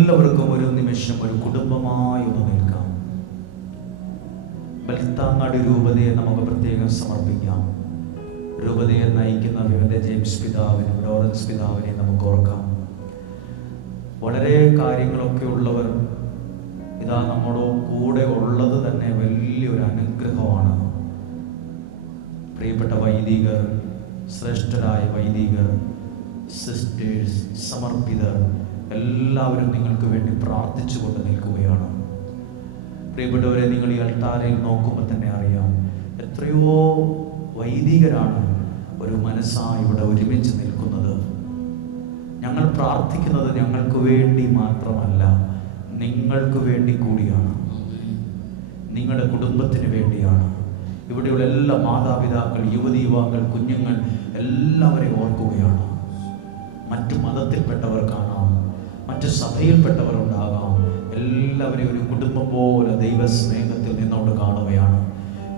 നമുക്കെല്ലാവർക്കും ഒരു നിമിഷം ഒരു കുടുംബമായി ഒന്ന് നിൽക്കാം. ബൽത്താങ്ങാട് രൂപതയെ നമുക്ക് പ്രത്യേകം സമർപ്പിക്കാം. രൂപതയെ നയിക്കുന്ന വിവിധ ജെയിംസ് പിതാവിനെ, ലോറൻസ് പിതാവിനെ നമുക്ക് ഓർക്കാം. വളരെ കാര്യങ്ങളൊക്കെ ഉള്ളവർ ഇതാ നമ്മുടെ കൂടെ ഉള്ളത് തന്നെ വലിയൊരു അനുഗ്രഹമാണ്. പ്രിയപ്പെട്ട വൈദികർ, ശ്രേഷ്ഠരായ വൈദികർ, സിസ്റ്റേഴ്സ്, സമർപ്പിതർ എല്ലാവരും നിങ്ങൾക്ക് വേണ്ടി പ്രാർത്ഥിച്ചുകൊണ്ട് നിൽക്കുകയാണ്. പ്രിയപ്പെട്ടവരെ, നിങ്ങൾ ഈ അൾത്താരയിൽ നോക്കുമ്പോൾ തന്നെ അറിയാം, എത്രയോ വൈദികരാണ് ഒരു മനസ്സായി ഇവിടെ ഒരുമിച്ച് നിൽക്കുന്നത്. ഞങ്ങൾ പ്രാർത്ഥിക്കുന്നത് ഞങ്ങൾക്ക് വേണ്ടി മാത്രമല്ല, നിങ്ങൾക്ക് വേണ്ടി കൂടിയാണ്, നിങ്ങളുടെ കുടുംബത്തിന് വേണ്ടിയാണ്. ഇവിടെയുള്ള എല്ലാ മാതാപിതാക്കൾ, യുവതി യുവാക്കൾ, കുഞ്ഞുങ്ങൾ എല്ലാവരെയും ഓർക്കുകയാണ്. മറ്റു മതത്തിൽപ്പെട്ടവർ കാണാം, മറ്റു സഭയിൽപ്പെട്ടവർ ഉണ്ടാകാം. എല്ലാവരെയും ഒരു കുടുംബം പോലെ ദൈവസ്നേഹത്തിൽ നിന്നോട് കാണുകയാണ്.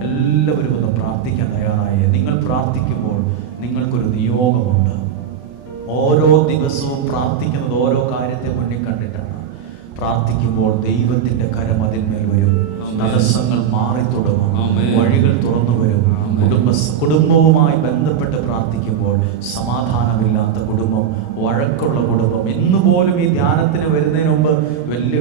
എല്ലാവരും ഒന്ന് പ്രാർത്ഥിക്കാൻ തയ്യാറായി. നിങ്ങൾ പ്രാർത്ഥിക്കുമ്പോൾ നിങ്ങൾക്കൊരു നിയോഗമുണ്ട്. ഓരോ ദിവസവും പ്രാർത്ഥിക്കുന്നത് ഓരോ കാര്യത്തെ മുന്നിൽ കണ്ടിട്ടാണ്. പ്രാർത്ഥിക്കുമ്പോൾ ദൈവത്തിന്റെ കരം അതിന്മേൽ വരും, തടസ്സങ്ങൾ മാറി തുടങ്ങും, വഴികൾ തുറന്നു വരും. കുടുംബവുമായി ബന്ധപ്പെട്ട് പ്രാർത്ഥിക്കുമ്പോൾ സമാധാനമില്ലാത്ത കുടുംബം, വഴക്കുള്ള കുടുംബം, ഇന്നുപോലും ഈ ധ്യാനത്തിന് വരുന്നതിന് മുമ്പ് വലിയ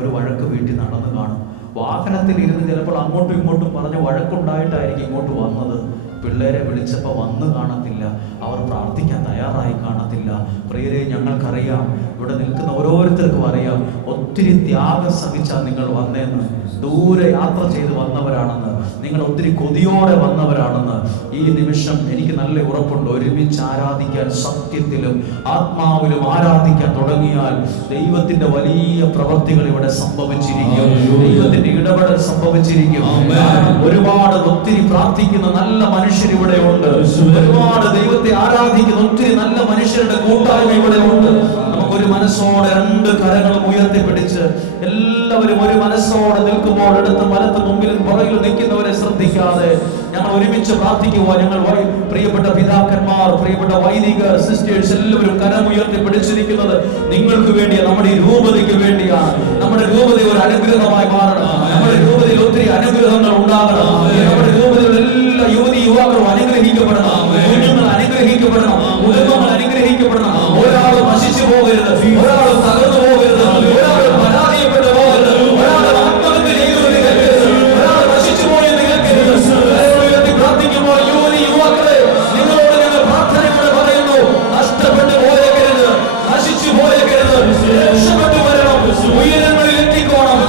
ഒരു വഴക്ക് വീട്ടിൽ നടന്നു കാണും. വാഹനത്തിൽ ഇരുന്ന് ചിലപ്പോൾ അങ്ങോട്ടും ഇങ്ങോട്ടും പറഞ്ഞ് വഴക്കുണ്ടായിട്ടായിരിക്കും ഇങ്ങോട്ട് വന്നത്. പിള്ളേരെ വിളിച്ചപ്പോൾ വന്ന് കാണത്തില്ല, അവർ പ്രാർത്ഥിക്കാൻ തയ്യാറായി കാണത്തില്ല. പ്രിയരെ, ഞങ്ങൾക്കറിയാം, ഇവിടെ നിൽക്കുന്ന ഓരോരുത്തർക്കും അറിയാം, ഒത്തിരി ത്യാഗം സഹിച്ചാൽ നിങ്ങൾ വന്നേന്ന്. ദൂരെ യാത്ര ചെയ്ത് വന്നവരാണെന്ന്, നിങ്ങൾ ഒത്തിരി കൊതിയോടെ വന്നവരാണെന്ന് ഈ നിമിഷം എനിക്ക് നല്ല ഉറപ്പുണ്ട്. ഒരുമിച്ച് ആരാധിക്കാൻ, സത്യത്തിലും ആത്മാവിലും ആരാധിക്കാൻ തുടങ്ങിയാൽ ദൈവത്തിന്റെ വലിയ പ്രവൃത്തികൾ ഇവിടെ സംഭവിച്ചിരിക്കും. ദൈവത്തിന്റെ ഇടപെടൽ സംഭവിച്ചിരിക്കും. ഒരുപാട് ഒത്തിരി പ്രാർത്ഥിക്കുന്ന നല്ല മനുഷ്യർ ഇവിടെ ഉണ്ട്. ഒരുപാട് ദൈവത്തെ ആരാധിക്കുന്ന ഒത്തിരി നല്ല മനുഷ്യരുടെ കൂട്ടായ്മ ഇവിടെ ഉണ്ട്. നമുക്കൊരു മനസ്സോടെ രണ്ട് കരങ്ങളും ഉയർത്തിപ്പിടിച്ച് എല്ലാവരും ഒരു മനസ്സോടെ നിൽക്കുമ്പോൾ എടുത്ത് വലത്ത് മുമ്പിലും പുറകിലും നിൽക്കുന്നവരെ ശ്രദ്ധിക്കാതെ ഞങ്ങൾ ഒരുമിച്ച് പ്രാർത്ഥിക്കുക. ഞങ്ങൾ പ്രിയപ്പെട്ട പിതാക്കന്മാർ, പ്രിയപ്പെട്ട വൈദികർ, സിസ്റ്റേഴ്സ് എല്ലാവരും കരം ഉയർത്തിപ്പിടിച്ചിരിക്കുന്നത് നിങ്ങൾക്ക് വേണ്ടിയാണ്, നമ്മുടെ ഈ രൂപതയ്ക്ക് വേണ്ടിയാണ്. നമ്മുടെ രൂപത ഒരു അനുഗ്രഹമായി മാറണം. നമ്മുടെ രൂപതയിൽ ഒത്തിരി അനുഗ്രഹങ്ങൾ ഉണ്ടാകണം. നമ്മുടെ രൂപതയിൽ എല്ലാ യുവതി യുവാക്കളും അനുഗ്രഹിക്കപ്പെടണം, കുഞ്ഞുങ്ങൾ അനുഗ്രഹിക്കപ്പെടണം, കുടുംബങ്ങൾ അനുഗ്രഹിക്കപ്പെടണം. ഒരാൾ നശിച്ചു പോകരുത്, ഒരാൾ തകർന്നു പോകരുത്, ഒരാൾ പരാജയപ്പെട്ടു പോകരുത്, ഒരാൾ ആത്മഹത്യ ചെയ്തു കേൾക്കരുത്, ഒരാൾ നശിച്ചു പോയെന്ന് കേൾക്കരുത്. പ്രാർത്ഥിക്കുമ്പോൾ യുവതി യുവാക്കളെ, നിങ്ങളോട് ഞങ്ങൾ പ്രാർത്ഥനയോടെ പറയുന്നു, നഷ്ടപ്പെട്ടു പോയേക്കരുത്, നശിച്ചു പോയേക്കരുത്, രക്ഷപ്പെട്ടു വരണം, ഉയരങ്ങളിൽ എത്തിക്കോണം.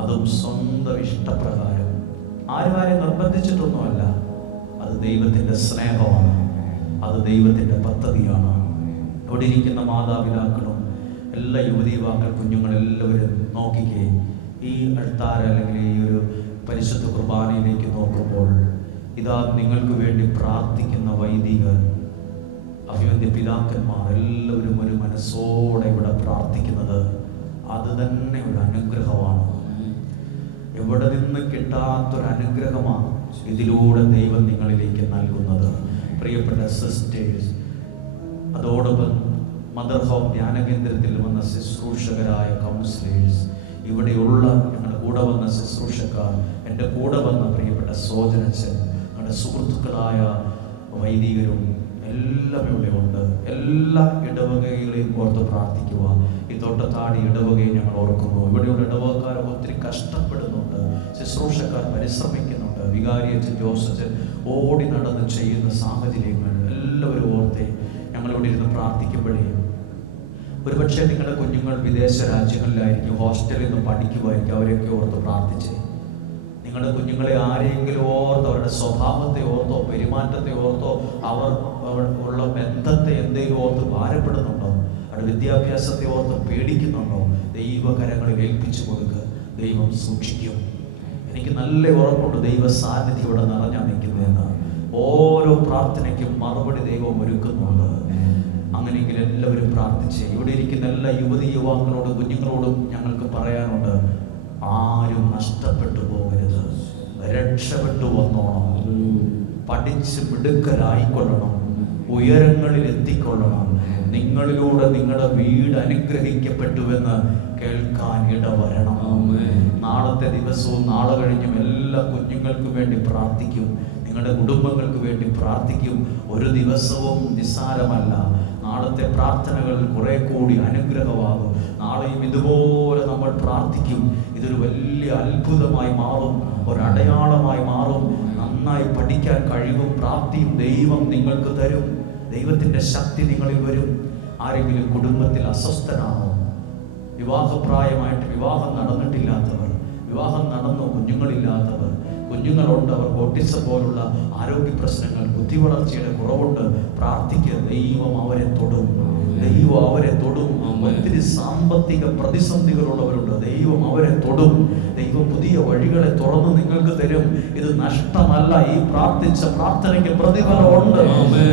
അതും സ്വന്തം ഇഷ്ടപ്രകാരം. ആരും നിർബന്ധിച്ചിട്ടൊന്നുമല്ല. അത് ദൈവത്തിൻ്റെ സ്നേഹമാണ്, അത് ദൈവത്തിൻ്റെ പദ്ധതിയാണ്. ഇവിടെ ഇരിക്കുന്ന മാതാപിതാക്കളും എല്ലാ യുവതി യുവാക്കൾ കുഞ്ഞുങ്ങളെല്ലാവരും നോക്കിക്കേ, ഈ അൾത്താര അല്ലെങ്കിൽ ഈ ഒരു പരിശുദ്ധ കുർബാനയിലേക്ക് നോക്കുമ്പോൾ ഇതാ നിങ്ങൾക്ക് വേണ്ടി പ്രാർത്ഥിക്കുന്ന വൈദികർ, അഭിവന്യ പിതാക്കന്മാർ എല്ലാവരും ഒരു മനസ്സോടെ ഇവിടെ പ്രാർത്ഥിക്കുന്നത് അത് തന്നെ ഒരു അനുഗ്രഹമാണ്. എവിടെ നിന്ന് കിട്ടാത്തൊരു അനുഗ്രഹമാണ് ഇതിലൂടെ ദൈവം നിങ്ങളിലേക്ക് നൽകുന്നത്. പ്രിയപ്പെട്ട സിസ്റ്റേഴ്സ്, അതോടൊപ്പം മദർ ഹോം ധ്യാന കേന്ദ്രത്തിൽ വന്ന ശുശ്രൂഷകരായ കൗൺസിലേഴ്സ്, ഇവിടെയുള്ള ഞങ്ങളുടെ കൂടെ വന്ന ശുശ്രൂഷക്കാർ, എൻ്റെ കൂടെ വന്ന പ്രിയപ്പെട്ട സോജനച്ചൻ, ഞങ്ങളുടെ സുഹൃത്തുക്കളായ വൈദികരും എല്ലാം ഇവിടെ ഉണ്ട്. എല്ലാ ഇടവകകളെയും ഓർത്ത് പ്രാർത്ഥിക്കുക. ഈ തൊട്ടത്താടി ഇടവകയെ ഞങ്ങൾ ഓർക്കുന്നു. ഇവിടെയുള്ള ഇടവകക്കാരൊക്കെ ഒത്തിരി കഷ്ടപ്പെടുന്നുണ്ട്, ശുശ്രൂഷക്കാർ പരിശ്രമിക്കുന്നുണ്ട്. വികാരിയച്ഛൻ ജോസച്ചൻ ഓടി നടന്ന് ചെയ്യുന്ന സാഹചര്യങ്ങൾ എല്ലാവരും ഓർത്തെ ഞങ്ങളിവിടെ ഇരുന്ന് പ്രാർത്ഥിക്കുമ്പോഴേ, ഒരുപക്ഷെ നിങ്ങളുടെ കുഞ്ഞുങ്ങൾ വിദേശ രാജ്യങ്ങളിലായിരിക്കും, ഹോസ്റ്റലിൽ നിന്ന് പഠിക്കുമായിരിക്കും, അവരെയൊക്കെ ഓർത്ത് പ്രാർത്ഥിച്ചേ. നിങ്ങളുടെ കുഞ്ഞുങ്ങളെ ആരെങ്കിലും ഓർത്ത്, അവരുടെ സ്വഭാവത്തെ ഓർത്തോ, പെരുമാറ്റത്തെ ഓർത്തോ, അവർ ഉള്ള ബന്ധത്തെ എന്തെങ്കിലും ഓർത്ത് ഭാരപ്പെടുന്നുണ്ടോ, അവരുടെ വിദ്യാഭ്യാസത്തെ ഓർത്ത് പേടിക്കുന്നുണ്ടോ, ദൈവകരങ്ങളിൽ ഏൽപ്പിച്ചു കൊടുക്കുക. ദൈവം സൂക്ഷിക്കും. എനിക്ക് നല്ല ഉറപ്പുണ്ട് ദൈവ സാന്നിധ്യം ഇവിടെ നിറഞ്ഞാൽ നിൽക്കുന്നതെന്ന്. ഓരോ പ്രാർത്ഥനയ്ക്കും മറുപടി ദൈവം ഒരുക്കുന്നുണ്ട്. അങ്ങനെയെങ്കിൽ എല്ലാവരും പ്രാർത്ഥിച്ചേ. ഇവിടെ ഇരിക്കുന്ന എല്ലാ യുവതി യുവാക്കളോടും കുഞ്ഞുങ്ങളോടും ഞങ്ങൾക്ക് പറയാനുണ്ട്, ആരും നഷ്ടപ്പെട്ടു പോകരുത്, രക്ഷപ്പെട്ടു വന്നോണം, പഠിച്ച് മിടുക്കരായിക്കൊള്ളണം, ഉയരങ്ങളിൽ എത്തിക്കൊള്ളണം. നിങ്ങളിലൂടെ നിങ്ങളുടെ വീട് അനുഗ്രഹിക്കപ്പെട്ടുവെന്ന് കേൾക്കാൻ ഇടവരണം. നാളത്തെ ദിവസവും നാളെ കഴിഞ്ഞും എല്ലാ കുഞ്ഞുങ്ങൾക്കും വേണ്ടി പ്രാർത്ഥിക്കും, നിങ്ങളുടെ കുടുംബങ്ങൾക്ക് വേണ്ടി പ്രാർത്ഥിക്കും. ഒരു ദിവസവും നിസ്സാരമല്ല. നാളത്തെ പ്രാർത്ഥനകൾ കുറെ കൂടി അനുഗ്രഹമാകും. നാളെയും ഇതുപോലെ നമ്മൾ പ്രാർത്ഥിക്കും. ഇതൊരു വലിയ അത്ഭുതമായി മാറും, ഒരടയാളമായി മാറും. നന്നായി പഠിക്കാൻ കഴിവും പ്രാപ്തിയും ദൈവം നിങ്ങൾക്ക് തരും. ദൈവത്തിൻ്റെ ശക്തി നിങ്ങളിൽ വരും. ആരെങ്കിലും കുടുംബത്തിൽ അസ്വസ്ഥനാണോ? വിവാഹപ്രായമായിട്ട് വിവാഹം നടന്നിട്ടില്ലാത്തവർ, വിവാഹം നടന്നു കുഞ്ഞുങ്ങളില്ലാത്തവർ, കുഞ്ഞുങ്ങളുണ്ട്, അവർക്ക് ഓട്ടിസം പോലുള്ള ആരോഗ്യ പ്രശ്നങ്ങൾ, ബുദ്ധിവളർച്ചയുടെ കുറവുണ്ട്, പ്രാർത്ഥിക്കുക. ദൈവം അവരെ തൊടും, ദൈവം അവരെ തൊടും. ഒത്തിരി സാമ്പത്തിക പ്രതിസന്ധികളുള്ളവരുണ്ട്, ദൈവം അവരെ തൊടും. ദൈവം പുതിയ വഴികളെ തുറന്ന് നിങ്ങൾക്ക് തരും. ഇത് നഷ്ടമല്ല. ഈ പ്രാർത്ഥിച്ച പ്രാർത്ഥനയ്ക്ക് പ്രതിഫലമുണ്ട്.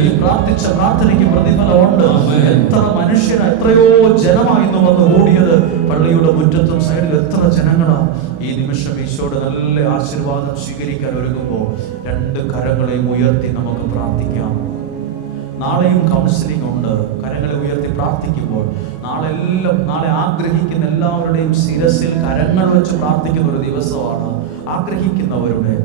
ഈ പ്രാർത്ഥിച്ച പ്രാർത്ഥനയ്ക്ക് പ്രതിഫലമുണ്ട്. എത്ര മനുഷ്യന്, എത്രയോ ജനമായിരുന്നു വന്ന് കൂടിയത് പള്ളിയുടെ മുറ്റത്തും സൈഡിലും. എത്ര ജനങ്ങളാ! ഈ നിമിഷം ഈശോയുടെ നല്ല ആശീർവാദം സ്വീകരിക്കാൻ ഒരുങ്ങുമ്പോൾ രണ്ട് കരങ്ങളെയും ഉയർത്തി നമുക്ക് പ്രാർത്ഥിക്കാം. നാളെയും കൗൺസിലിംഗ് ഉണ്ട്. കരങ്ങളെ ഉയർത്തി പ്രാർത്ഥിക്കുമ്പോൾ നാളെ ആഗ്രഹിക്കുന്ന എല്ലാവരുടെയും ശിരസിൽ കരങ്ങൾ വെച്ച് പ്രാർത്ഥിക്കുന്ന ഒരു ദിവസമാണ്. ആഗ്രഹിക്കുന്നവരുടെ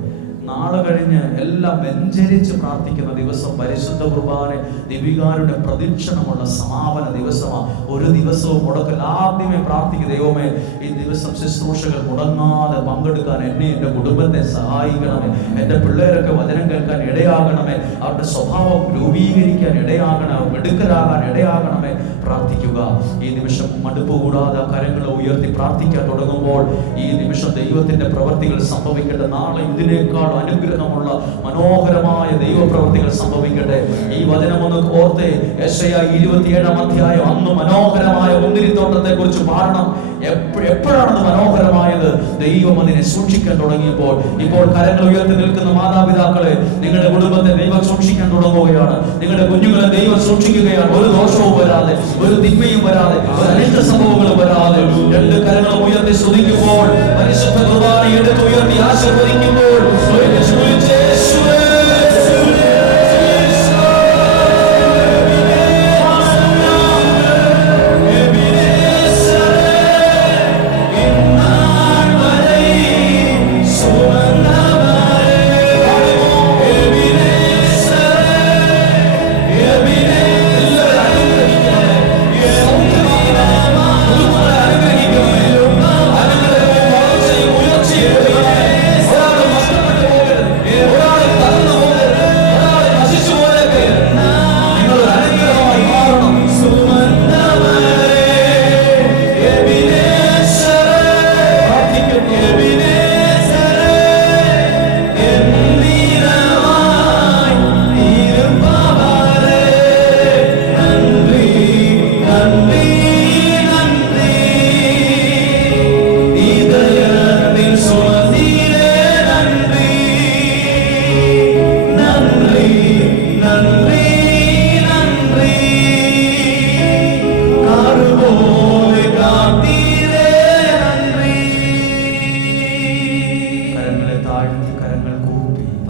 നാളെ കഴിഞ്ഞ് എല്ലാം വെഞ്ചരിച്ച് പ്രാർത്ഥിക്കുന്ന ദിവസം, പരിശുദ്ധ കുർബാന ദിവികാരുടെ പ്രദക്ഷിണമുള്ള സമാപന ദിവസമാണ്. ഒരു ദിവസവും മുടക്കൽ. ആദ്യമേ പ്രാർത്ഥിക്കുക, ദൈവമേ ഈ ദിവസം ശുശ്രൂഷകൾ മുടങ്ങാതെ പങ്കെടുക്കാൻ എന്നെ, എൻ്റെ കുടുംബത്തെ സഹായിക്കണമേ. എൻ്റെ പിള്ളേരൊക്കെ വചനം കേൾക്കാൻ ഇടയാകണമേ. അവരുടെ സ്വഭാവം രൂപീകരിക്കാൻ ഇടയാകണം, മിടുക്കരാകാൻ ഇടയാകണമേ. പ്രാർത്ഥിക്കുക. ഈ നിമിഷം മടുപ്പ് കൂടാതെ കരങ്ങളെ ഉയർത്തി പ്രാർത്ഥിക്കാൻ തുടങ്ങുമ്പോൾ ഈ നിമിഷം ദൈവത്തിന്റെ പ്രവൃത്തികൾ സംഭവിക്കട്ടെ. നാളെ ഇതിനേക്കാൾ അനുഗ്രഹമുള്ള മനോഹരമായ ദൈവപ്രവൃത്തികൾ സംഭവിക്കട്ടെ. ഈ വചനമൊന്ന് ഓർത്തെ. യെശയ്യാ 27-ാം അധ്യായം. അന്ന് മനോഹരമായ മുന്തിരിത്തോട്ടത്തെ കുറിച്ച് പാടണം. എപ്പോഴാണത് മനോഹരമായത്? ദൈവം അതിനെ സൂക്ഷിക്കാൻ തുടങ്ങിയപ്പോൾ. ഇപ്പോൾ കരങ്ങൾ ഉയർത്തി നിൽക്കുന്ന മാതാപിതാക്കളെ, നിങ്ങളുടെ കുടുംബത്തെ ദൈവം സൂക്ഷിക്കാൻ തുടങ്ങുകയാണ്. നിങ്ങളുടെ കുഞ്ഞുങ്ങളെ ദൈവം സൂക്ഷിക്കുകയാണ്. ഒരു ദോഷവും വരാതെ, ഒരു തിന്മയും വരാതെ, ഒരു അനിഷ്ട സംഭവങ്ങളും വരാതെ. രണ്ട് കരങ്ങൾ ഉയർത്തി സ്തുതിക്കുമ്പോൾ, പരിശുദ്ധ കുർബാന എടുത്ത് ഉയർത്തി ആശീർവദിക്കുമ്പോൾ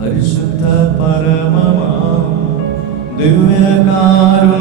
പരിശുദ്ധ പരമമാം ദിവ്യകാരുണ്യമേ